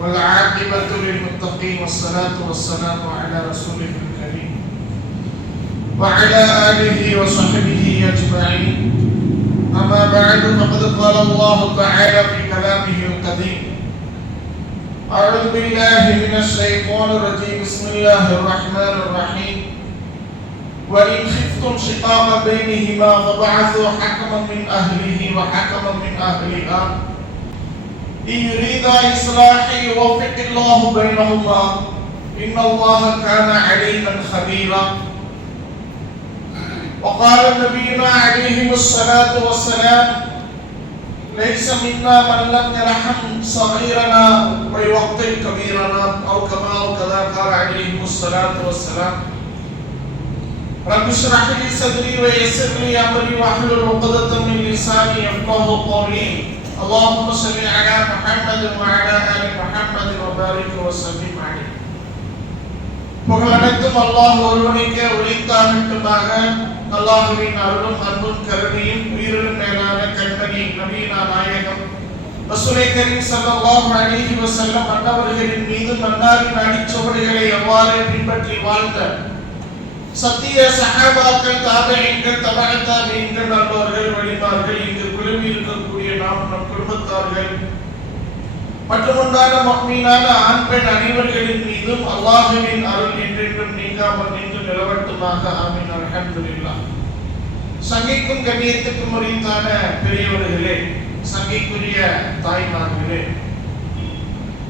والعاقبة للمتقين والصلاة والسلام على رسوله الكريم وعلى آله وصحبه أجمعين. أما بعد فقد قال الله تعالى في كلامه القديم: أعوذ بالله من الشيطان الرجيم. بسم الله الرحمن الرحيم. وإن خفتم شقاق بينهما فبعثوا حكما من أهله وحكما من أهلها إن يريدا إصلاحا يوفق الله بينهما إن الله كان عليما خبيرا. وقال نبينا عليه الصلاة والسلام: ليس منا من لم يرحم صغيرنا ويوقر كبيرنا أو كذا قال عليه الصلاة والسلام. رب اشرح لي صدري ويسر لي أمري واحلل عقدة من لساني يفقهوا قولي. اللهم صل على محمد وعلى آل محمد وبارك وسلم عليه. புகழனைத்தும் அல்லாஹ் ஒருவனுக்கே உரித்தாகட்டுமாக. அல்லாஹ்வின் அருளும் அன்பும் கருணையும் உயிரினும் மேலான கண்மணி நபியினா நாயகம் ரசூலை கரீம் ஸல்லல்லாஹு அலைஹி வஸல்லம் அன்னவர்களின் மீது மன்னாரின் அடிச்சுவடுகளை எவ்வாறு பின்பற்றி வாழ்ந்த சத்திய சஹாபாக்கள், தாபிஈன்கள், தபஅ தாபிஈன்கள், நல்லோர்கள், வலிமார்கள், இங்கு குழுமி இருக்கக்கூடிய நாம், நம் குடும்பத்தார்கள் மற்றும் உண்டான முஃமினான ஆண் பெண் அனைவர்களின் மீதும் அல்லாஹ்வின் அருள் என்றென்றும் நீங்காமல் நின்று நிலவட்டுமாக. ஆமீன். அல்ஹம்துலில்லாஹ். சங்கைக்கும் கண்ணியத்துக்கும் உரித்தான பெரியவர்களே, சங்கைக்குரிய தாய்மார்களே,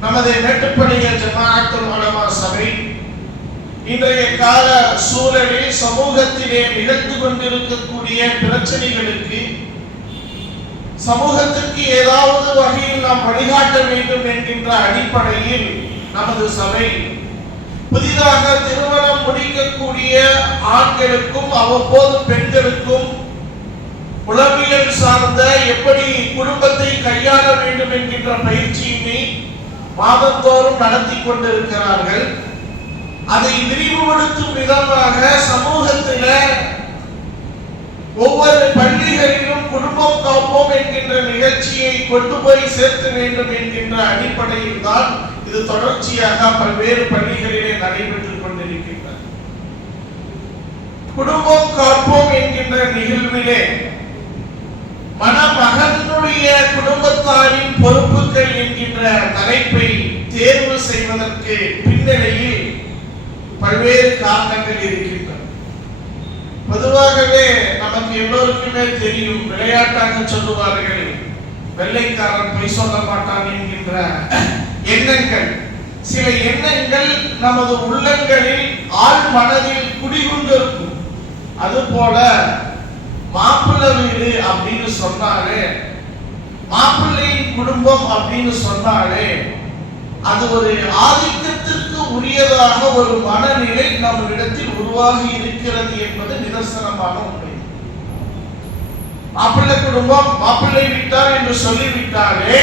நமது மேட்டுப்படைய ஜமாஅத்துல் உலமா சபை இன்றைய கால சூழலில் சமூகத்திலே நிகழ்ந்து கொண்டிருக்கக்கூடிய பிரச்சனைகளுக்கு சமூகத்திற்கு ஏதாவது வகையில் நாம் வழிகாட்ட வேண்டும் என்கின்ற அடிப்படையில் நமது சபை புதிதாக திருமணம் முடிக்கக்கூடிய ஆண்களுக்கும் அவ்வப்போது பெண்களுக்கும் உளவியல் சார்ந்த எப்படி குடும்பத்தை கையாள வேண்டும் என்கின்ற பயிற்சியினை மாதந்தோறும் நடத்தி கொண்டிருக்கிறார்கள். அதை விரிவுபடுத்தும் விதமாக சமூகத்தில் ஒவ்வொரு பள்ளிகளிலும் குடும்பம் காப்போம் என்கின்ற நிகழ்ச்சியை கொண்டு போய் சேர்க்க வேண்டும் என்கின்ற அடிப்படையில் தான் இது தொடர்ச்சியாக பல்வேறு பள்ளிகளிலே நடைபெற்றுக் கொண்டிருக்கின்றது. குடும்பம் காப்போம் என்கின்ற நிகழ்விலே மணமகனுடைய குடும்பத்தாரின் பொறுப்புகள் என்கின்ற தலைப்பை தேர்வு செய்வதற்கு பின்னணியில் பல்வேறு காரணங்கள் இருக்கின்றன. பொதுவாகவே நமக்கு எல்லோருக்குமே தெரியும், விளையாட்டாக சொல்லுவார்கள், வெள்ளைக்காரன் பொய் சொல்ல மாட்டான் என்கின்ற எண்ணங்கள். சில எண்ணங்கள் நமது உள்ளங்களில் ஆழ் மனதில் குடிகொண்டிருக்கும். அதுபோல மாப்பிள்ளை வீடு அப்படின்னு சொன்னாலே, மாப்பிள்ளையின் குடும்பம் அப்படின்னு சொன்னாலே அது ஒரு ஆதிக்கத்திற்கு உரியதாக ஒரு மனநிலை நம்மிடத்தில் உருவாகி இருக்கிறது என்பது நிதர்சனமான உண்மை. மாப்பிள்ளை குடும்பம், மாப்பிள்ளை வீட்டார் என்று சொல்லிவிட்டாலே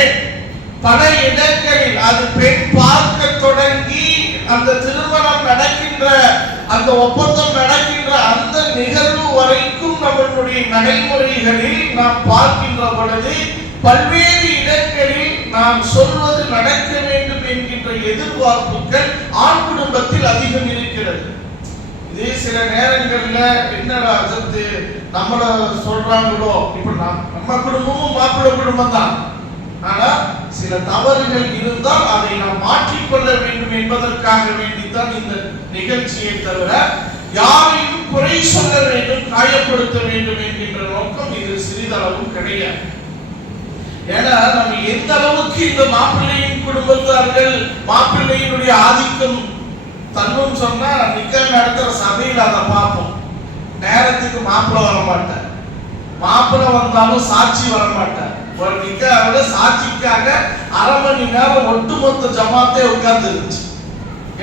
பல இடங்களில் அது பெண் பார்க்க தொடங்கி அந்த திருமணம் நடக்கின்ற, அந்த ஒப்பந்தம் நடக்கின்ற அந்த நிகழ்வு வரைக்கும் நம்மளுடைய நடைமுறைகளில் நாம் பார்க்கின்ற பொழுது பல்வேறு இடங்களில் நாம் சொல்வது நடக்க வேண்டும் என்கின்ற எதிர்பார்ப்புகள் ஆண் குடும்பத்தில் அதிகம் இருக்கிறது. இதே சில நேரங்கள்ல என்னடா அஜத்து நம்மள சொல்றாங்களோ, இப்ப நம்ம குடும்பமும் மாப்பிள்ளை குடும்பம் தான், ஆனா சில தவறுகள் இருந்தால் அதை நாம் மாற்றிக்கொள்ள வேண்டும் என்பதற்காக வேண்டித்தான் இந்த நிகழ்ச்சியை தவிர யாரையும் குறை சொல்ல வேண்டும், காயப்படுத்த வேண்டும் என்கின்ற நோக்கம் இது சிறிதளவும் கிடையாது. ஏன்னா நம்ம எந்த அளவுக்கு இந்த மாப்பிள்ளையின் குடும்பத்தார்கள் மாப்பிள்ளையினுடைய ஆதிக்கம் தன்னும் சொன்னா நிக்கா நடத்துற சபையில் அதை பார்ப்போம். நேரத்துக்கு மாப்பிள்ளை வர மாட்டார், மாப்பிள்ளை வந்தாலும் சாட்சி வர மாட்டார். ஒரு நிக்காவோட சாட்சிக்காக அரை மணி நேரம் ஒட்டுமொத்த ஜமாத்தே உட்கார்ந்து இருந்துச்சு.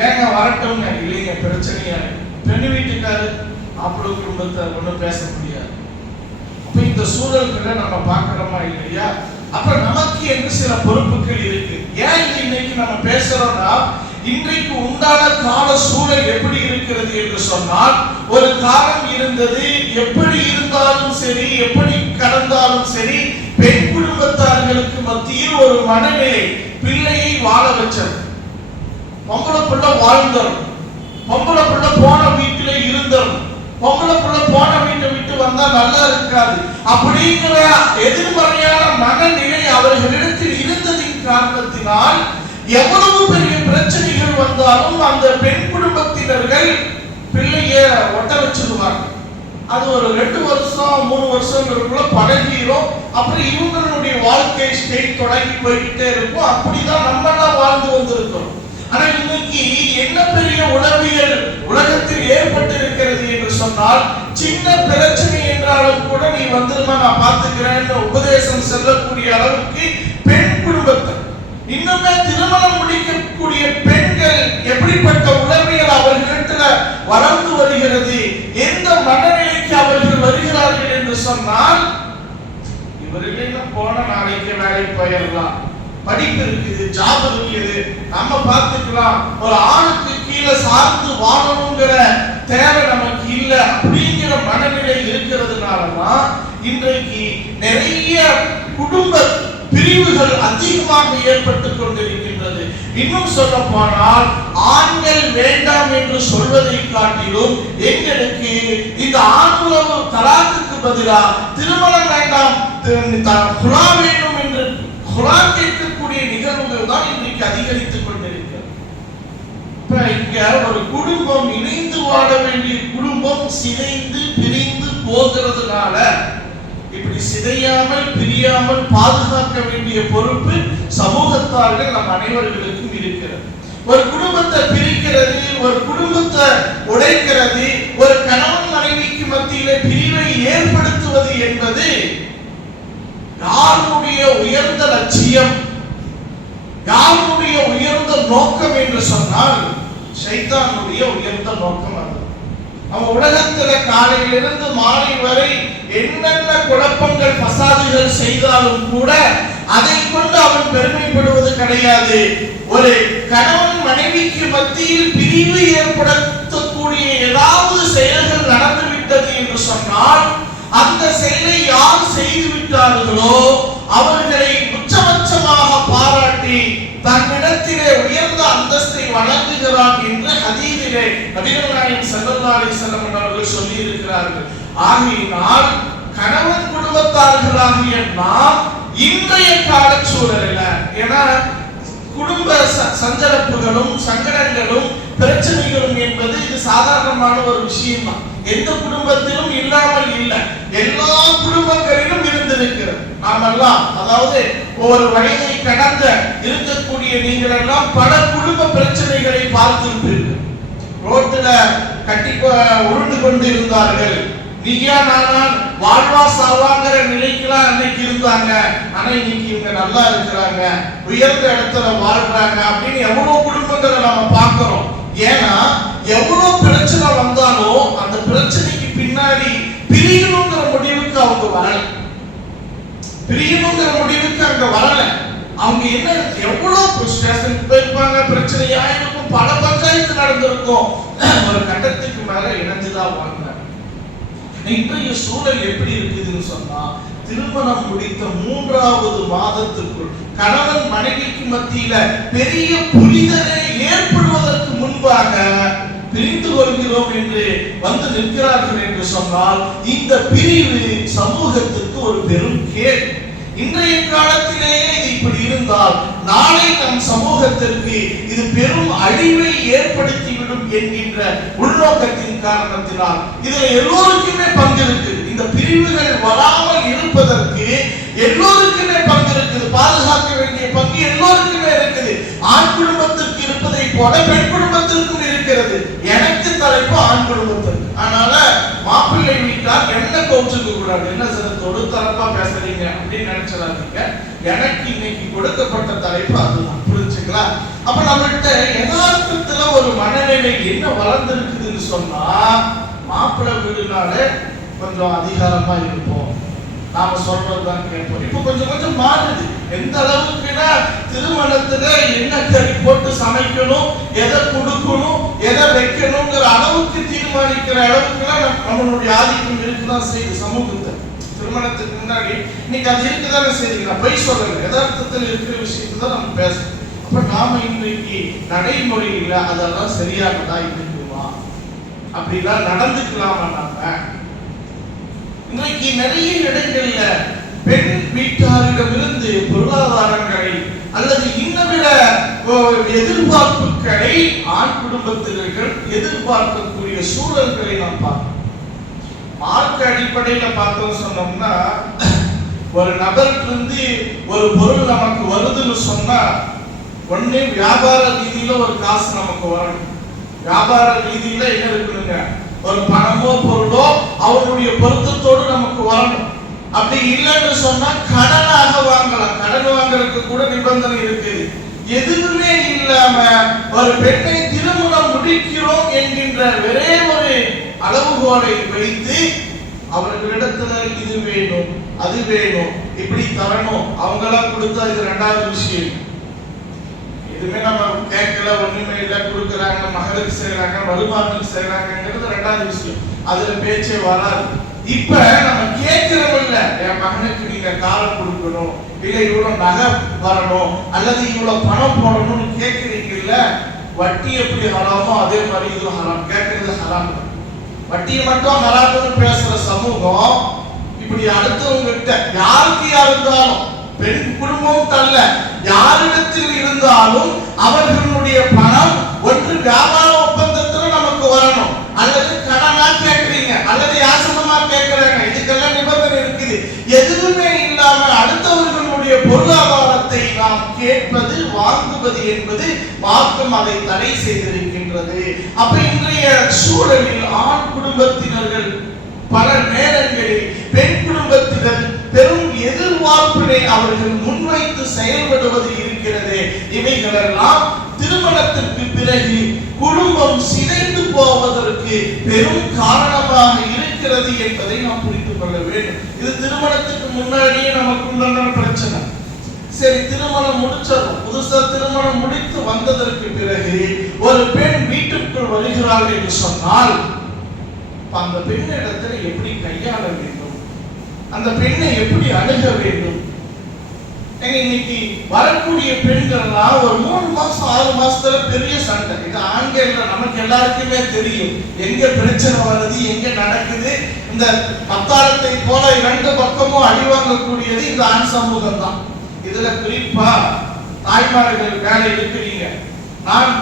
ஏங்க வரட்டும்ங்க, இல்லைங்க பிரச்சனையா, பெண்ணு வீட்டுக்காரு மாப்பிள்ளை குடும்பத்தை ஒன்றும் பேச முடியாது. அப்ப இந்த சூழல்களை நம்ம பார்க்கிறோமா இல்லையா? அப்ப நமக்கு என்று சில பொறுப்புகள் இருக்கு. ஏன் இன்னைக்கு நம்ம பேசுறோம்னா, இன்றைக்கு உண்டான கால சூழல் எப்படி இருக்கிறது என்று சொன்னால், ஒரு காலம் இருந்தது, எப்படி இருந்தாலும் சரி, எப்படி கடந்தாலும் சரி, பெண் குடும்பத்தார்களுக்கு மத்தியில் ஒரு மனநிலை, பிள்ளையை வாழ வச்சது. பொம்பளை புள்ள வாழ்ந்தோம், பொம்பளை புள்ள போன வீட்டுல இருந்தோம், பொம்பளை புள்ள போன வீட்டை விட்டு வந்தா நல்லா இருக்காது அப்படிங்கிற எதிர்மறையான மனநிலை அவர்களிடத்தில் இருந்ததின் காரணத்தினால் எவ்வளவு பெரிய பிரச்சனைகள் வந்தாலும் அந்த பெண் குடும்பத்தினர்கள் பிள்ளைய ஒட்ட வச்சிருவாங்க. அது ஒரு 2 வருஷம் 3 வருஷங்களுக்குள்ள பழகிரும். அப்புறம் இவங்களுடைய வாழ்க்கை ஸ்டேட் தொடங்கி போய்கிட்டே இருக்கும். அப்படிதான் நம்ம எல்லாம் வாழ்ந்து வந்திருக்கிறோம். ஆனா இன்னைக்கு என்ன பெரிய உளவியல் உலகத்தில் ஏற்பட்டு இருக்கிறது என்று சொன்னால், சின்ன பிரச்சனை என்றாலும் கூட நீ வந்துருமா நான் பார்த்துக்கிறேன்னு உபதேசம் செல்லக்கூடிய அளவுக்கு பெண் குடும்பத்தை இன்னுமே திருமணம் முடிக்கக்கூடிய பெண்கள் எப்படிப்பட்ட உளவியல் அவர்களிடத்துல வளர்ந்து வருகிறது, எந்த மனநிலைக்கு அவர்கள் வருகிறார்கள் என்று சொன்னால், இவர்கள் போன நாளைக்கு வேலைக்கு போயிடலாம், படிப்பு இருக்குது, ஜாப் இருக்குது, நம்ம பார்த்துக்கலாம், ஒரு ஆணுக்கு கீழே சார்ந்து வாழணுங்கிற தேவை நமக்கு இல்லை அப்படிங்கிற மனநிலை இருக்கிறதுனாலதான் இன்றைக்கு நிறைய குடும்ப பிரிவுகள் அதிகமாக ஏற்பட்டுக் கொண்டிருக்கின்றது. இன்னும் சொல்ல போனால் ஆண்கள் வேண்டாம் என்று சொல்வதை காட்டிலும் எங்களுக்கு இந்த ஆண்களவு தலாக்குக்கு பதிலாக திருமணம் வேண்டாம் குலா வேண்டும் என்று குலா கேட்கக்கூடிய நிகழ்வுகள் தான் இன்றைக்கு அதிகரித்துக் கொண்டிருக்கிறது. இங்க ஒரு குடும்பம் இணைந்து வாழ வேண்டிய குடும்பம் சிதைந்து பிரிந்து போகிறதுனால இப்படி சிதையாமல் பிரியாமல் பாதுகாக்க வேண்டிய பொறுப்பு சமூகத்தார்கள் நம் அனைவர்களுக்கும் இருக்கிறது. ஒரு குடும்பத்தை பிரிக்கிறது, ஒரு குடும்பத்தை உடைக்கிறது, ஒரு கணவன் மனைவிக்கு மத்தியிலே பிரிவை ஏற்படுத்துவது என்பது யாருடைய உயர்ந்த லட்சியம், யாருடைய உயர்ந்த நோக்கம் என்று சொன்னால் சைத்தானுடைய உயர்ந்த நோக்கம் அது. அவன் உலகத்துல காலையிலிருந்து மாலை வரை என்னென்ன குழப்பங்கள் பசாதுகள் செய்தாலும் கூட அதை கொண்டு அவன் பெருமைப்படுவது கிடையாது. ஒரு கணவன் மனைவிக்கு மத்தியில் பிரிவு ஏற்படுத்தக்கூடிய ஏதாவது செயல்கள் நடந்துவிட்டது என்று சொன்னால், அந்த செயலை யார் செய்து விட்டார்களோ அவர்களை உச்சபட்சமாக பாராட்டி தன்னிடத்திலே உயர்ந்த அந்தஸ்தை வழங்குகிறான் என்று ஹதீஸிலே நபிகள் நாயகம் ஸல்லல்லாஹு அலைஹி வஸல்லம் அவர்கள் சொல்லி இருக்கிறார்கள். ஆகையினால் கணவன் குடும்பத்தார்களாகிய நாம் இன்றைய கால சூழலில், ஏன்னா குடும்ப சஞ்சலப்புகளும் சங்கடங்களும் பிரச்சனைகளும் என்பது இது சாதாரணமான ஒரு விஷயம் தான். எந்த குடும்பத்திலும் இல்லாமல் இல்லை, எல்லா குடும்பங்களிலும் இருந்திருக்கிறது. நாமெல்லாம், அதாவது ஒரு வயதை கடந்த இருக்கக்கூடிய நீங்கள் எல்லாம் பல குடும்ப பிரச்சனைகளை பார்த்திருப்பீர்கள். ரோட்டில கட்டி உருண்டு கொண்டு இருந்தார்கள், நீயா நானால் வாழ்வா சாவாங்கிற நிலைக்கெல்லாம் அன்னைக்கு இருந்தாங்க. ஆனா இன்னைக்கு இவங்க நல்லா இருக்கிறாங்க, உயர்ந்த இடத்துல வாழ்றாங்க அப்படின்னு எவ்வளவு குடும்பங்களை நம்ம பார்க்கிறோம். ஏன்னா எவ்வளவு பிரச்சனை வந்தாலும் அந்த பிரச்சனைக்கு பின்னாடி பிரியணுங்கிற முடிவுக்கு அவங்க வரல, பிரியணுங்கிற முடிவுக்கு அங்க வரல. அவங்க என்ன எவ்வளவு ஸ்டேஷனுக்கு போயிருப்பாங்க, பிரச்சனையா இருக்கும், பல பஞ்சாயத்து நடந்திருக்கும், ஒரு கட்டத்துக்கு மேல இணைஞ்சுதான் வாங்க. இன்றைய சூழல் எப்படி இருக்குதுன்னு சொன்னா, திருமணம் முடித்த 3வது மாதத்துக்குள் கணவன் மனைவிக்கு மத்தியில பெரிய புரிதலை ஏற்படுவதற்கு முன்பாக பிரிந்து கொள்கிறோம் என்று வந்து நிற்கிறார்கள் என்று சொன்னால், இந்த பிரிவு சமூகத்துக்கு ஒரு பெரும் கேடு. இன்றைய காலத்திலேயே இது இப்படி இருந்தால் நாளை நம் சமூகத்திற்கு இது பெரும் அழிவை ஏற்படுத்திவிடும் என்கின்ற உள்நோக்கத்தின் காரணத்தினால் இதுல எல்லோருக்குமே பங்கு இருக்குது. இந்த பிரிவுகள் வராமல் இருப்பதற்கு எல்லோருக்குமே பங்கு இருக்குது, பாதுகாக்க வேண்டிய பங்கு எல்லோருக்குமே இருக்குது. ஆண் குடும்பத்திற்கு இருப்பதை போல பெண் குடும்பத்திற்கும் இருக்கிறது. எனக்கு தலைப்பு ஆண் குடும்பத்திற்கு. அதனால மாப்பிள்ளை வீட்டார் என்ன கோச்சுக்க கூடாது, என்ன சிறத்தோடு தரப்பா பேசுறீங்க அப்படின்னு நினைச்சிடாதீங்க. எனக்கு இன்னைக்கு கொடுக்கப்பட்ட தலைப்பு அதுதான், புரிஞ்சுங்களா? அப்ப நம்மகிட்ட யதார்த்தத்துல ஒரு மனநிலை என்ன வளர்ந்துருக்குதுன்னு சொன்னா, மாப்பிள்ளை வீடுனால கொஞ்சம் அதிகாரமா இருப்போம், நாம சொல்றதுதான் கேட்போம். இப்ப கொஞ்சம் கொஞ்சம் மாறுது. எந்த அளவுக்குன்னா திருமணத்துல என்ன கறி போட்டு சமைக்கணும், எதை கொடுக்கணும், எதை வைக்கணுங்கிற அளவுக்கு தீர்மானிக்கிற அளவுக்குலாம் நம்மளுடைய ஆதிக்கம் இருக்குதான் செய்யுது சமூகத்தை. திருமணத்துக்கு முன்னாடி இன்னைக்கு அது இருக்குதானே செய்யுது. நான் போய் சொல்லல, யதார்த்தத்தில் இருக்கிற விஷயத்தை தான் நம்ம பேசணும். அப்ப நாம இன்றைக்கு நடைமுறையில அதெல்லாம் சரியானதா இருக்குமா, அப்படிலாம் நடந்துக்கலாமா? நாம இன்றைக்கு நிறைய இடங்கள்ல பெண் வீட்டாரிடமிருந்து பொருளாதாரங்களை அல்லது இன்னவிட எதிர்பார்ப்புகளை ஆண் குடும்பத்தினர்கள் எதிர்பார்க்கக்கூடிய சூழல்களை நாம் பார்க்கிறோம். மார்க்க அடிப்படையில பார்த்தோம் சொன்னோம்னா, ஒரு நபர்கிட்ட ஒரு பொருள் நமக்கு வருதுன்னு சொன்னா ஒண்ணு வியாபார ரீதியில ஒரு காசு நமக்கு வரணும். வியாபார ரீதியில என்ன இருக்கணுங்க, ஒரு பணமோ பொருளோ அவருடைய பொருத்தத்தோடு நமக்கு வரணும். அப்படி இல்லைன்னு சொன்னா கடனாக வாங்கலாம். கடன் வாங்குறதுக்கு கூட நிபந்தனை இருக்கு. எதுவுமே இல்லாம ஒரு பெண்ணை திருமணம் முடிக்கிறோம் என்கின்ற ஒரே ஒரு அளவுகோலை வைத்து அவர்களிடத்துல இது வேணும் அது வேணும் இப்படி தரணும் அவங்களாம் கொடுத்தா இது ரெண்டாவது விஷயம். எதுவுமே நம்ம கேட்கல, ஒண்ணுமே இல்லை, கொடுக்குறாங்க, மகளுக்கு செய்யறாங்க, வருமானத்துக்கு செய்யறாங்கிறது ரெண்டாவது விஷயம். அதுல பேச்சே வராது. இப்ப நம்ம கேட்கிறோம் இல்ல, என் மகனுக்கு நீங்க காலம் கொடுக்கணும், இல்ல இவ்வளவு நகை வரணும், அல்லது இவ்வளவு பணம் போடணும்னு கேட்கிறீங்கல்ல, வட்டி எப்படி ஹராமோ அதே மாதிரி இது ஹராம். கேட்கறது ஹராம். வட்டியை மட்டும் ஹராம்னு பேசுற சமூகம் இப்படி அடுத்தவங்க கிட்ட யாருக்கு இருந்தாலும், பெண் குடும்பம் அல்ல, யாரிடத்தில் இருந்தாலும் அவர்களுடைய பணம் ஒன்று வியாபார ஒப்பந்தத்தில் நமக்கு வரணும், அல்லது கடனா கேட்கறீங்க, அல்லது யாசனமா கேட்கறாங்க. இதுக்கெல்லாம் நிபந்தனை இருக்குது. எதுவுமே இல்லாம அடுத்தவர்களுடைய பொருளாதாரத்தை நாம் கேட்பது, வாங்குவது என்பது மார்க்கம் அதை தடை செய்திருக்கின்றது. அப்ப இன்றைய சூழலில் ஆண் குடும்பத்தினர்கள் பல நேரங்களில் பெண் குடும்பத்தினர் பெரும் எதிர்பார்ப்பினை அவர்கள் முன்வைத்து செயல்படுவது இருக்கிறது. இவைகளெல்லாம் திருமணத்திற்கு பிறகு குடும்பம் சிதைந்து போவதற்கு பெரும் காரணமாக இருக்கிறது என்பதை நாம் புரிந்து கொள்ள வேண்டும். இது திருமணத்துக்கு முன்னாடியே நமக்கு உண்டான பிரச்சனை. சரி, திருமணம் முடிச்சதும் புதுசா திருமணம் முடித்து வந்ததற்கு பிறகு ஒரு பெண் வீட்டுக்குள் வருகிறாள் என்று சொன்னால் அந்த பெண்ணிடத்தில் எப்படி கையாள வேண்டும், அந்த பெண்ணை எப்படி அணுக வேண்டும். இன்னைக்கு வரக்கூடிய பெண்கள்லாம் ஒரு 3 மாசம் 6 மாசத்துல பெரிய சண்டை. இது ஆண்கள் நமக்கு எல்லாருக்குமே தெரியும் எங்க பிரச்சனை வருது, எங்க நடக்குது. இந்த மத்தாளத்தை போல 2 பக்கமும் அடிவாங்கக்கூடியது இந்த ஆண் சமூகம் தான். இதுல குறிப்பா தாய்மார்கள் வேலை இருக்கிறீங்க. நான்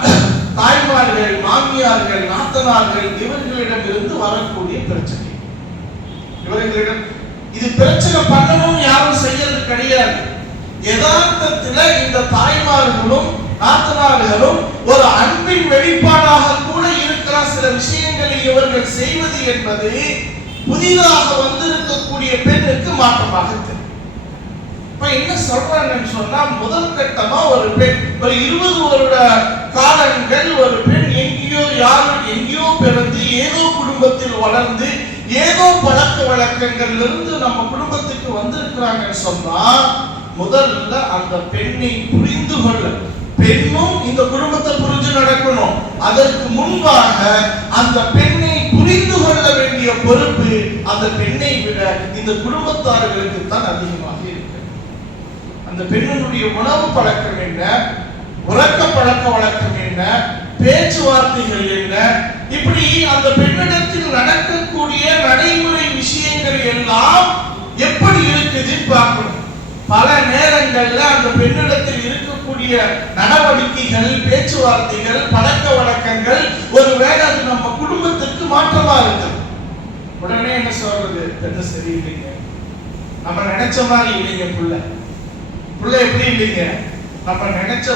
தாய்மார்கள், மாமியார்கள், நாத்தனார்கள் இவர்களிடம் இருந்து வரக்கூடிய பிரச்சனை, இவர்களிடம் இது பிரச்சனை பண்ணணும் யாரும் செய்யறது கிடையாது. யதார்த்தத்துல இந்த தாய்மார்களும் நாத்தனார்களும் ஒரு அன்பின் வெளிப்பாடாக கூட இருக்கிற சில விஷயங்களை இவர்கள் செய்வது என்பது புதிதாக வந்திருக்கக்கூடிய பெண்ணுக்கு மாற்றமாக தெரியும். இப்ப என்ன சொல்றாங்கன்னு சொன்னா, முதல் கட்டமா ஒரு பெண் ஒரு 20 வருட காலங்கள் ஒரு பெண் எங்கேயோ பிறந்து ஏதோ குடும்பத்தில் வளர்ந்து ஏதோ பழக்க வழக்கங்கள்ல இருந்து நம்ம குடும்பத்துக்கு வந்திருக்கிறாங்கன்னு சொன்னா, முதல்ல அந்த பெண்ணை புரிந்து கொள்ள, பெண்ணும் இந்த குடும்பத்தை புரிஞ்சு நடக்கணும். அதற்கு முன்பாக அந்த பெண்ணை புரிந்து கொள்ள வேண்டிய பொறுப்பு அந்த பெண்ணை விட இந்த குடும்பத்தார்களுக்கு தான் அதிகமாக இருக்கு. அந்த பெண்ணுடைய உணவு பழக்கம் என்ன, உறக்க பழக்க வழக்கம் என்ன, பேச்சுவார்த்தைகள் என்ன, இப்படி அந்த பெண்ணிடத்தில் நடக்கக்கூடிய நடைமுறை விஷயங்கள் எல்லாம் எப்படி இருக்குது பார்க்கணும். பல நேரங்கள்ல அந்த பெண்ணிடத்தில் இருக்கக்கூடிய நடவடிக்கைகள், பேச்சுவார்த்தைகள், பழக்க வழக்கங்கள் ஒருவேளை அது நம்ம குடும்பத்திற்கு மாற்றமா இருக்கு. உடனே என்ன சொல்றது, பெண்ணு சரியில்லைங்க, நம்ம நினைச்ச மாதிரி இல்லைங்க, புள்ள எப்படி இல்லைங்க, நம்ம நினைச்ச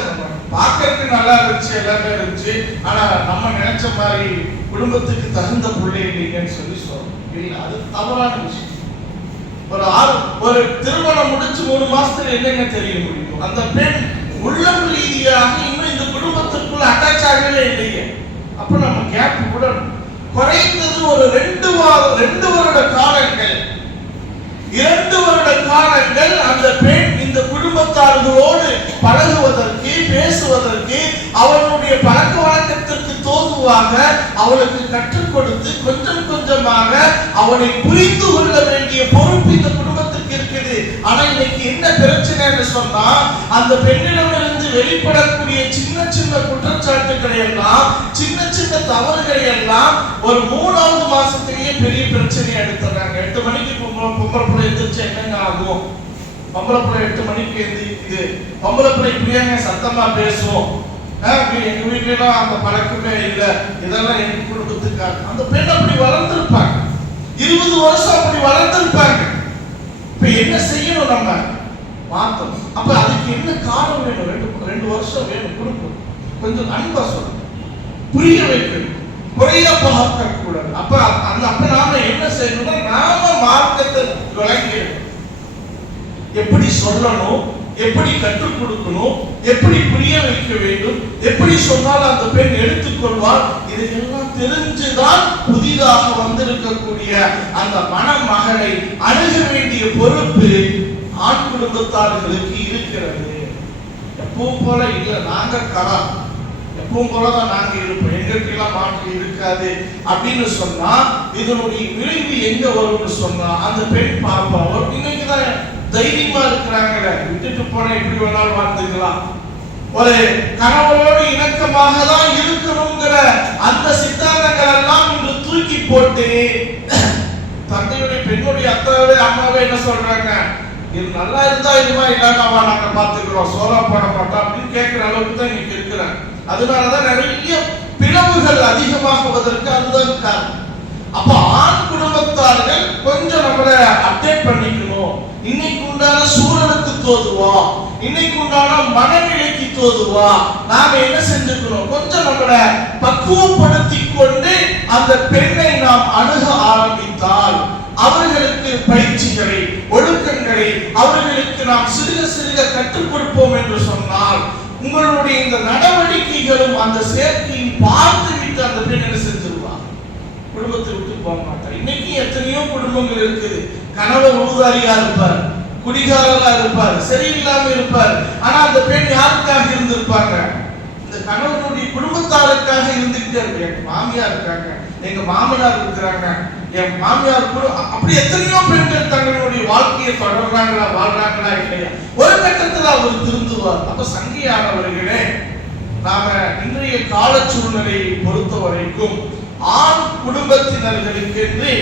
பார்க்கறதுக்கு நல்லா இருந்துச்சு, எல்லாமே இருந்துச்சு, ஆனா நம்ம நினைச்ச மாதிரி குடும்பத்துக்கு தகுந்த பிள்ளை இல்லைங்கன்னு சொல்லி சொல்றோம். இல்ல, அது தவறான விஷயம். ஒரு திருமணம் முடிச்சு 3 மாசத்துல என்னங்க தெரிய முடியும்? அந்த பெண் உள்ளம் ரீதியாக இன்னும் இந்த குடும்பத்திற்குள்ள அட்டாச் ஆகவே இல்லையே. அப்ப நம்ம கேப் கூட குறைந்தது ஒரு 2 வருட காலங்கள், 2 வருட காலங்கள் அந்த பெண் இந்த குடும்பத்தார்களோடு பழகுவதற்கு, பேசுவதற்கு, அவனுடைய பழக்க வழக்கத்திற்கு தோதுவாக அவளுக்கு கற்றுக் கொடுத்து கொஞ்சம் கொஞ்சமாக அவனை புரிந்து கொள்ள வேண்டிய பொறுப்பு இந்த குடும்பத்திற்கு இருக்குது. ஆனா இன்னைக்கு என்ன பிரச்சனைன்னு சொன்னா, அந்த பெண்ணிடமிருந்து வெளிப்படக்கூடிய சின்ன சின்ன குற்றச்சாட்டுகளை எல்லாம், சின்ன சின்ன தவறுகளை எல்லாம் ஒரு 3வது மாசத்திலேயே பெரிய பிரச்சனையை எடுத்துறாங்க. 8 மணிக்கு பொம்பளை பிள்ளை எந்திரிச்சு என்னங்க ஆகும்? பொம்பளை பிள்ளை 8 மணிக்கு எந்திரிக்குது, பொம்பளை பிள்ளை இப்படியாங்க சத்தமா பேசும், எங்க வீட்டுலாம் அந்த பழக்கமே இல்லை, இதெல்லாம் எங்க குடும்பத்துக்காக. அந்த பெண் அப்படி வளர்ந்துருப்பாங்க, 20 வருஷம் அப்படி வளர்ந்துருப்பாங்க. இப்ப என்ன செய்யணும்? நம்ம மாத்தணும். அப்ப அதுக்கு என்ன காரணம் வேணும்? 2 வருஷம் வேணும். கொடுக்கணும், கொஞ்சம் அன்பா சொல்லணும், புரிய வைக்கணும், குறைய பார்க்க கூடாது. அப்ப நாம என்ன செய்யணும்னா, நாம மார்க்கத்தை விளங்கிடணும். எப்படி சொல்லணும், எப்படி கற்றுக் கொடுக்கணும், எப்படி புரிய வைக்க வேண்டும், எப்படி சொன்னால் அந்த பெண் எடுத்துக்கொள்வார், இதையெல்லாம் தெரிஞ்சுதான் புதிதாக வந்திருக்கக்கூடிய அந்த மணமகளை அணுக வேண்டிய பொறுப்பு ஆண் குடும்பத்தார்களுக்கு இருக்கிறது. எப்பவும் போல இல்ல, நாங்க கலா எப்பவும் போலதான் நாங்க இருப்போம், எங்களுக்கெல்லாம் மாற்றம் இருக்காது அப்படின்னு சொன்னா இதனுடைய விளைவு எங்க வரும்னு சொன்னா, அந்த பெண் பாப்பா இன்னைக்குதான் தைரியமா இருக்கிறாங்களே, விட்டுட்டு போன எப்படி வேணாலும் வாழ்ந்துக்கலாம், ஒரு கணவரோடு இணக்கமாக தான் இருக்கணுங்கிற அந்த சித்தாந்தங்கள் எல்லாம் இன்று தூக்கி போட்டு தந்தையுடைய பெண்ணுடைய அத்தாவே அம்மாவே என்ன சொல்றாங்க, இது நல்லா இருந்தா இதுமா இல்லாமவா நாங்க பாத்துக்கிறோம், சோலா போட மாட்டோம் அப்படின்னு கேட்கிற அளவுக்கு தான் இன்னைக்கு இருக்கிறாங்க. அதனாலதான் நிறைய பிளவுகள் அதிகமாகுவதற்கு அதுதான் காரணம். அப்ப ஆண் குடும்பத்தார்கள் கொஞ்சம் நம்மள அப்டேட் பண்ணிக்கணும். இன்னைக்கு உண்டான சூழலுக்கு தோதுவா, இன்னைக்கு உண்டான மனநிலைக்கு தோதுவா, நாம என்ன செஞ்சுக்கணும், கொஞ்சம் நம்மள பக்குவப்படுத்தி கொண்டு அந்த பெண்ணை நாம் அணுக ஆரம்பித்தால், அவர்களுக்கு பயிற்சிகளை, ஒழுக்கங்களை அவர்களுக்கு நாம் சிறுக சிறுக கற்றுக் கொடுப்போம் என்று சொன்னால், உங்களுடைய இந்த நடவடிக்கைகளும் அந்த சேர்க்கையும் பார்த்து விட்டு அந்த பெண் என்ன செஞ்சிருவார், குடும்பத்தை விட்டு போக மாட்டார். இன்னைக்கு எத்தனையோ குடும்பங்கள் இருக்குது, கணவர் ஊதாரியா இருப்பார், குடிகாரரா இருப்பார், சரியில்லாம இருப்பார். ஆனா அந்த பெண் யாருக்காக இருந்திருப்பாங்க, இந்த கணவனுடைய குடும்பத்தாருக்காக இருந்துகிட்டே இருக்கு. எங்க மாமியார் இருக்காங்க, எங்க மாமனார் இருக்கிறாங்க, என் மாமியார் கூட. அப்படி எத்தனையோ பெண்கள் தங்களுடைய வாழ்க்கையை தொடர்றாங்களா, வாழ்றாங்களா இல்லையா, ஒரு கட்டத்தில் அவர் திருந்துவார். அப்ப சங்கியானவர்களே, நாம இன்றைய கால சூழ்நிலையை பொறுத்த வரைக்கும் ஆண் குடும்பத்தினர்களுக்கு என்று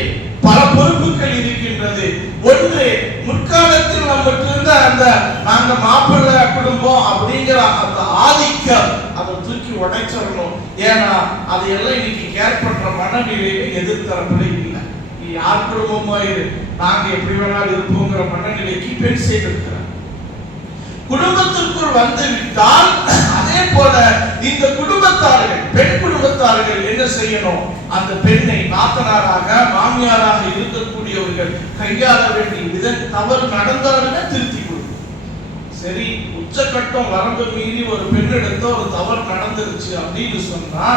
பல பொறுப்புகள் இருக்கின்றது. ஒன்று, முற்காலத்தில் நம்மகிட்ட இருந்த அந்த நாங்க மாப்பிள்ளை குடும்பம் அப்படிங்கிற அந்த ஆதிக்கம் அதை தூக்கி உடைச்சிடணும். ஏன்னா அதையெல்லாம் இன்னைக்கு கேர் பண்ற மனநிலையில எதிர்த்தரப்புல இல்லை. யார் குடும்பமா இரு, நாங்க எப்படி வேணாலும் இருப்போங்கிற மனநிலைக்கு பெண் செய்திருக்கிறார். குடும்பத்திற்குள் வந்து விட்டால் அதே போல இந்த குடும்பத்தார்கள், பெண் குடும்பத்தார்கள் என்ன செய்யணும், அந்த பெண்ணை நாத்தனாராக மாமியாராக இருக்கக்கூடியவர்கள் கையாள வேண்டிய விதம், தவறு நடந்தாலுமே திருத்தி கொடுக்கும். சரி, உச்சகட்டம் வரம்பு மீறி ஒரு பெண்ணிடத்த ஒரு தவறு நடந்துருச்சு அப்படின்னு சொன்னா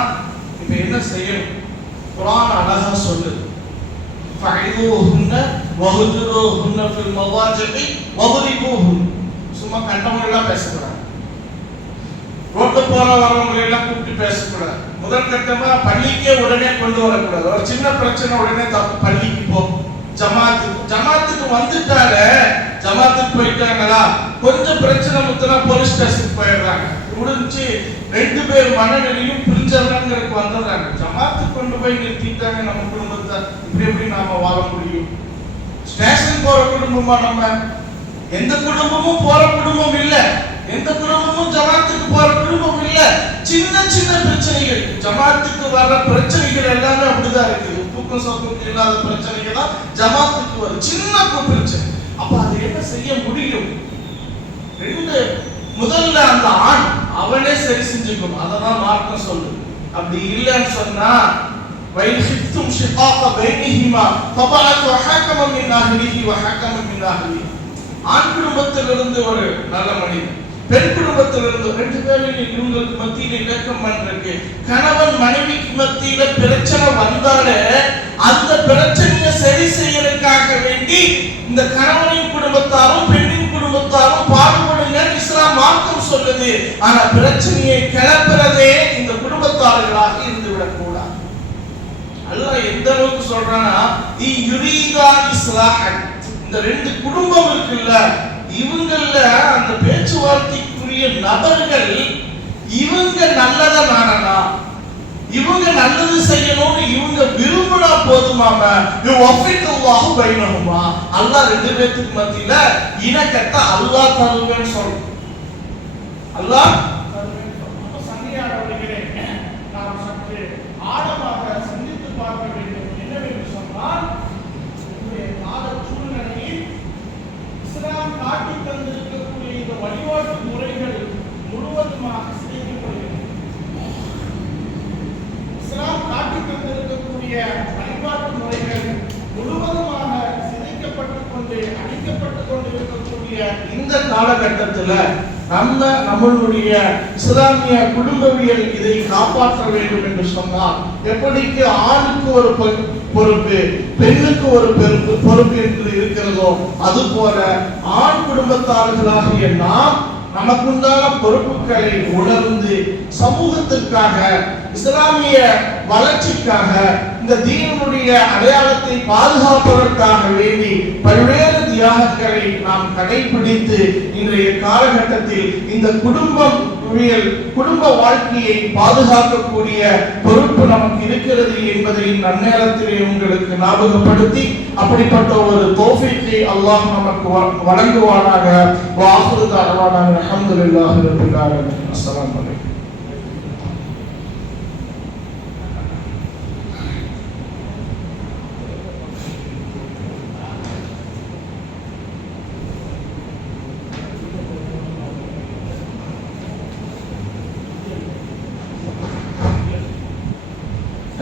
இப்ப என்ன செய்யணும், குர்ஆன் அழகா சொல்லுது, ஃபைதுஹுன்ன வஹுஜுருஹுன்ன ஃபில் மவாஜிஇ வஹ்ரிபூஹுன். சும்மா கண்டவங்களெல்லாம் பேசக்கூடாது, ரோட்டு போற வரவங்களை எல்லாம் கூப்பிட்டு பேசக்கூடாது. முதல் கட்டமா பள்ளிக்கே உடனே கொண்டு வரக்கூடாது. ஒரு சின்ன பிரச்சனை உடனே பள்ளிக்கு போ, ஜமாத்துக்கு வந்துட்டாலே, ஜமாத்துக்கு போயிட்டாங்களா, கொஞ்சம் பிரச்சனை முத்தனா போலீஸ் ஸ்டேஷனுக்கு போயிடுறாங்க, முடிஞ்சு 2 பேர் மனநிலையும் பிரிஞ்சிடறாங்கிறதுக்கு வந்துடுறாங்க. ஜமாத்துக்கு கொண்டு போய் நிறுத்திட்டாங்க நம்ம குடும்பத்தை, இப்படி எப்படி நாம வாழ முடியும்? ஸ்டேஷன் போற குடும்பமா நம்ம? எந்த குடும்பமும் போற குடும்பம் இல்ல, எந்த குடும்பமும் ஜமாத்துக்கு போற குடும்பம் இல்ல. சின்ன சின்ன பிரச்சனைகள், ஜமாத்துக்கு வர்ற பிரச்சனைகள் எல்லாமே அப்படிதான் இருக்குது. உப்புக்கும் சொத்துக்கும் இல்லாத பிரச்சனைகள் தான் ஜமாத்துக்கு வரும், சின்ன பிரச்சனை. அப்ப அது என்ன செய்ய முடியும்? முதல்ல அந்த ஆண் அவனே சரி செஞ்சுக்கணும், அததான் மார்க்கம் சொல்லுது. அப்படி இல்லைன்னு சொன்னா وَإِنْ خِفْتُمْ شِقَاقَ بَيْنِهِمَا فَبَعَثُوا حَكَمًا مِنْ أَهْلِهِ وَحَكَمًا مِنْ أَهْلِهِ. ஆண் குடும்பத்திலிருந்து ஒரு நல்ல மனிதன், பெண் குடும்பத்திலிருந்து 2 பேரும் இவங்களுக்கு மத்தியில இலக்கம் பண்றதுக்கு, கணவன் மனைவிக்கு மத்தியில பிரச்சனை வந்தாலே அந்த பிரச்சனையை சரி செய்யறதுக்காக வேண்டி இந்த கணவனின் குடும்பத்தாரும் பெண்ணின் குடும்பத்தாரும் பாடுபடுங்க இஸ்லாம் மார்க்கம் சொல்லுது. ஆனா பிரச்சனையை கிளப்புறதே இந்த குடும்பத்தார்களாக இருந்து விடக்கூடாது. அல்லாஹ் எந்த அளவுக்கு சொல்றானா, இந்த 2 குடும்பம் இருக்குல்ல, இவங்கள அந்த பேச்சுவார்த்தைக்குரிய செய்யக்கூடிய நபர்கள் இவங்க நல்லதை நாடலாம், இவங்க நல்லது செய்யணும்னு இவங்க விரும்பினா போதுமாம அல்லாஹ் ரெண்டு பேத்துக்கு மத்தியில இனக்கட்ட அல்லாஹ் தருவேன்னு சொல்றோம். அல்லாஹ் சங்கையானவர்களே, நாம் சற்று ஆழமாக சிந்தித்து பார்க்க வேண்டும். என்னவென்று சொன்னால், இன்றைய கால சூழ்நிலையில் இஸ்லாம் காட்டி தந்திருக்கக்கூடிய இந்த வழிபாட்டு முறைகள் முழுவதுமாக சிதைக்கப்படுகிறது. இஸ்லாம் காட்டி தந்திருக்கக்கூடிய வழிபாட்டு முறைகள் முழுவதுமாக சிதைக்கப்பட்டுக் கொண்டு அழிக்கப்பட்டுக் கொண்டு இருக்கக்கூடிய இந்த காலகட்டத்தில் நம்மளுடைய இஸ்லாமிய குடும்பவியல் இதை காப்பாற்ற வேண்டும் என்று சொன்னால், எப்படிக்கு ஆணுக்கு ஒரு பொறுப்பு, பெண்ணுக்கு ஒரு பொறுப்பு என்று இருக்கிறதோ, அதுபோல ஆண் குடும்பத்தார்களாகிய நாம் நமக்குண்டான பொறுப்புகளை உணர்ந்து சமூகத்திற்காக, இஸ்லாமிய வளர்ச்சிக்காக, இந்த தீனுடைய அடையாளத்தை பாதுகாப்பதற்காக வேண்டி பல்வேறு தியாகங்களை நாம் கடைபிடித்து இன்றைய காலகட்டத்தில் இந்த குடும்ப வாழ்க்கையை பாதுகாக்கக்கூடிய பொறுப்பு நமக்கு இருக்கிறது என்பதை நன்னேரத்திலே உங்களுக்கு ஞாபகப்படுத்தி, அப்படிப்பட்ட ஒரு தௌஃபீக்கை அல்லாஹ் நமக்கு வழங்குவானாக. வாஹிரு தஅவானா அல்ஹம்துலில்லாஹி ரப்பில் ஆலமீன். அஸ்ஸலாமு அலைக்கும்.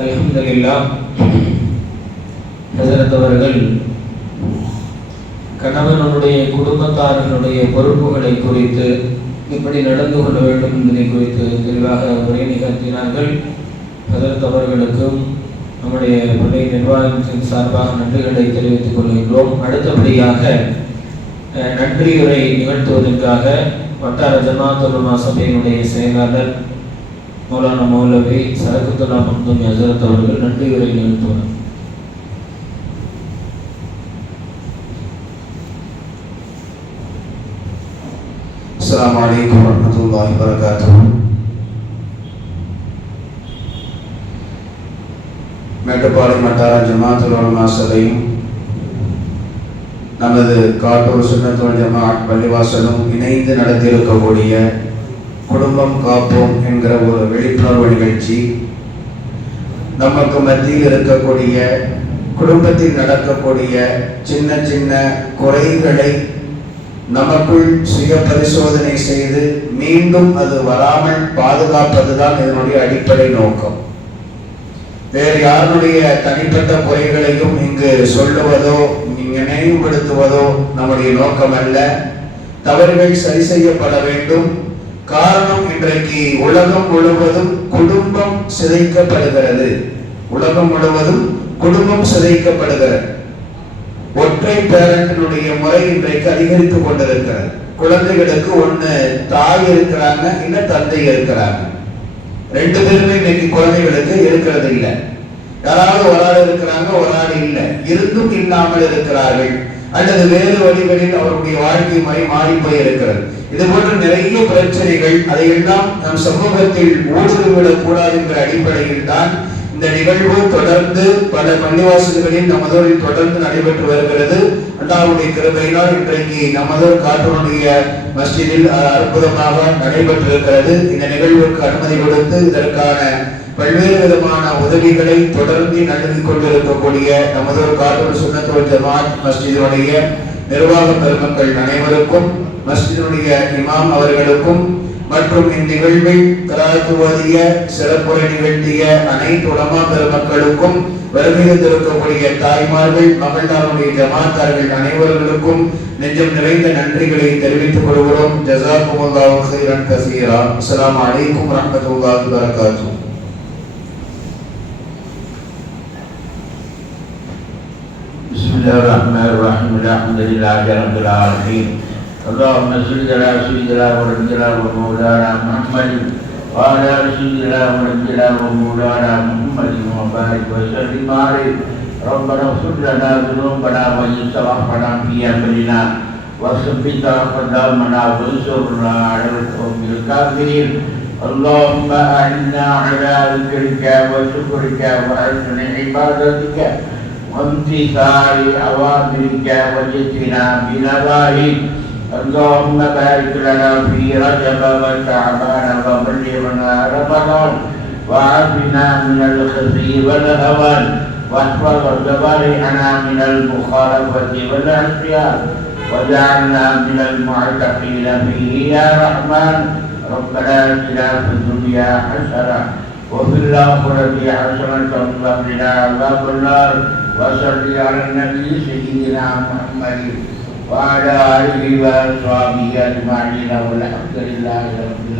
அல்ஹம்துலில்லாஹ். ஹஸரத் அவர்கள் கணவனுடைய குடும்பத்தார்களுடைய பொறுப்புகளை குறித்து எப்படி நடந்து கொள்ள வேண்டும் என்பதை குறித்து தெளிவாக உரை நிகழ்த்தினார்கள். ஹஸரத் அவர்களுக்கும் நம்முடைய பள்ளி நிர்வாகத்தின் சார்பாக நன்றிகளை தெரிவித்துக் கொள்கின்றோம். அடுத்தபடியாக நன்றியுரை நிகழ்த்துவதற்காக வட்டார ஜமாஅத்துல் உலமா சபையினுடைய செயலாளர் மௌலானா மௌலவி சரகத்துல்லா மக்தூமி ஹஸரத் அவர்கள் நன்றியுரை நிகழ்த்துவார். அஸ்ஸலாமு அலைக்கும் வரஹ்மத்துல்லாஹி வபரகாத்துஹு. மேட்டுப்பாளையம் வட்டார ஜமாஅத்துல் உலமா சபையும் நமது காட்டூர் சுன்னத் வல் ஜமாஅத் பள்ளிவாசலும் இணைந்து நடத்தியிருக்கக்கூடிய குடும்பம் காப்போம் என்கிற ஒரு விழிப்புணர்வு நிகழ்ச்சி நமக்கு மத்தியில் இருக்கக்கூடிய குடும்பத்தில் நடக்கக்கூடிய சின்ன சின்ன குறைகளை நமக்குள் சுய பரிசோதனை செய்து மீண்டும் அது வராமல் பாதுகாப்பதுதான் இதனுடைய அடிப்படை நோக்கம். வேறு யாருடைய தனிப்பட்ட குறைகளையும் இங்கு சொல்லுவதோ நினைவுபடுத்துவதோ நம்முடைய நோக்கம் அல்ல. தவறுகள் சரி செய்யப்பட வேண்டும். காரணம், இன்றைக்கு உலகம் முழுவதும் குடும்பம் சிதைக்கப்படுகிறது. உலகம் முழுவதும் குடும்பம் சிதைக்கப்படுகிறது. ஒற்றை பேரண்டினுடைய முறை இன்றைக்கு அதிகரித்துக் கொண்டிருக்கிறது. குழந்தைகளுக்கு ஒண்ணு தாய் இருக்கிறாங்க, இல்ல தந்தை இருக்கிறாங்க. ரெண்டு பேருமே இன்னைக்கு குழந்தைகளுக்கு இருக்கிறது இல்லை. யாராவது ஒரு ஆள் இருக்கிறாங்க, ஒரு ஆள் இல்லை, இருந்தும் இல்லாமல் இருக்கிறார்கள். அல்லது வேறு வழிகளில் அவருடைய வாழ்க்கை முறை மாறி போய் இருக்கிறது. இது போன்ற நிறைய பிரச்சனைகள், அதையெல்லாம் நம் சமூகத்தில் ஊடுருவிடக் கூடாது என்ற அடிப்படையில் தான் இந்த நிகழ்வு தொடர்ந்து பல பள்ளிவாசல்களில் நமதோரில் தொடர்ந்து நடைபெற்று வருகிறது. அல்லாஹ்வுடைய கிருபையினால் இன்றைக்கு நமதோர் காட்டூருடைய மஸ்ஜிதில் அற்புதமாக நடைபெற்றிருக்கிறது. இந்த நிகழ்வுக்கு அனுமதி கொடுத்து இதற்கான பல்வேறு விதமான உதவிகளை தொடர்ந்து நல்கி கொண்டிருக்கக்கூடிய நமதோர் காட்டூர் சுன்னத் வல் ஜமாஅத் மஸ்ஜிதுடைய நிர்வாக பெருமக்கள் அனைவருக்கும், மஸ்ஜிதுடைய இமாம் அவர்களுக்கும் மற்றும் இந்நிகழ்வில் கராத்து ஓதிய சிறப்புரை நிகழ்த்திய அனைத்து உலமா பெருமக்களுக்கும், வருகை தந்திருக்கக்கூடிய தாய்மார்கள், மகள்தாருடைய ஜமாத்தார்கள் அனைவர்களுக்கும் நெஞ்சம் நிறைந்த நன்றிகளை தெரிவித்துக் கொள்கிறோம். ஜஸாக்குமுல்லாஹு கைரன் கஸீரா. அஸ்ஸலாமு அலைக்கும் வரஹ்மத்துல்லாஹி வபரகாத்துஹு. பிஸ்மில்லாஹிர்ரஹ்மானிர்ரஹீம். அல்ஹம்துலில்லாஹி ரப்பில் ஆலமீன். اللهم صل على سيدنا ونبينا ومولانا محمد وعلى آل سيدنا ونبينا ومولانا محمد وبارك وسلم عليه. ربنا اغفر لنا ذنوبنا وإسرافنا في أمرنا وثبت أقدامنا وانصرنا على القوم الكافرين. اللهم أعنا على ذكرك وشكرك وحسن عبادتك وامتثال أوامرك واجتناب بنواهيك. اللهم بارك لنا في رجب وشعبان وبلغنا رمضان وعافنا من الخزي والهوان واحفظ جوارحنا من المخالفة والعصيان وجعلنا من المعتقين فيه يا رحمن. ربنا آتنا في الدنيا حسنة وفي الآخرة حسنة وقنا عذاب النار. وصل على النبي سيدنا محمد وعلى آله وأصحابه أجمعين والحمد لله رب العالمين.